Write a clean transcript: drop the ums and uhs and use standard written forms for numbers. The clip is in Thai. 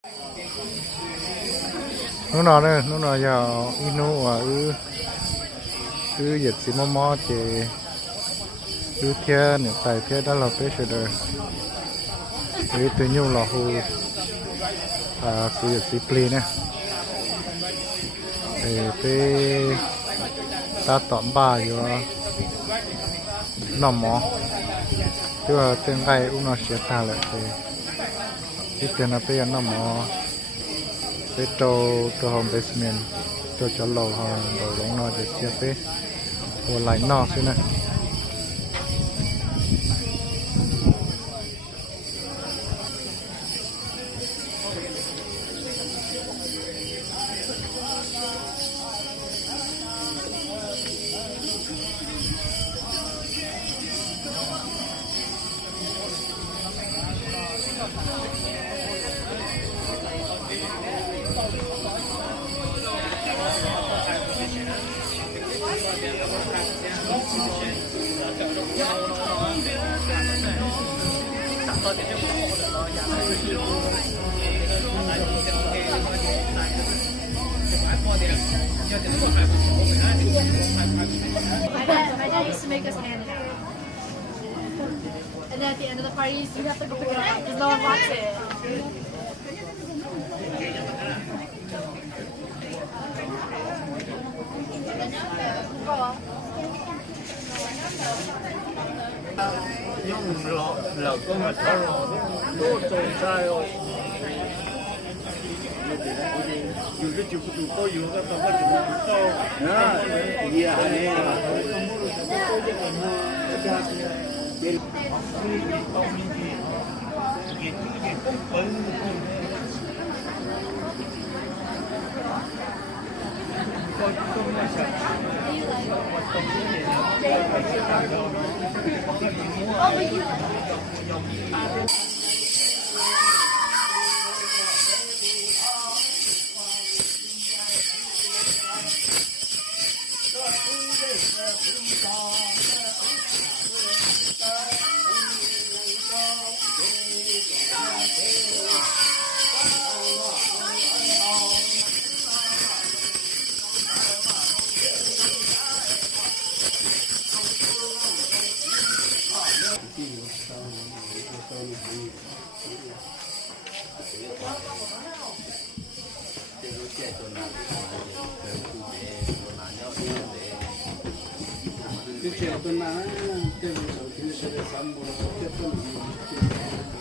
นู้นนอนเลยนู้นนอนยาวอีนู้อ่ะเหยียดสีมอเจเทียเนี่ยใส่เทียด้านเราไปเฉยเลยตัวยูหล่อหูสีสีปลีเนี่ยไปตาต่อมบ่าอยู่หน่อหมอที่ว่าเต็มไก่อุ้งนอเสียตาเลยที่เต็มไปยันหน่อหมอไปตัวห้องเบสเมนต์ตัวจอดหล่อห้องเราลงนอจะเสียไปตัวไหลนอกใช่ไหมMy dad used to make us hand it out. And then at the end of the party, you have to go pick it up because no one wants it. 用老公的菜哦，多种菜哦。99%都有个包括什么豆啊，也还没之前都拿这种手机是3部，这不能。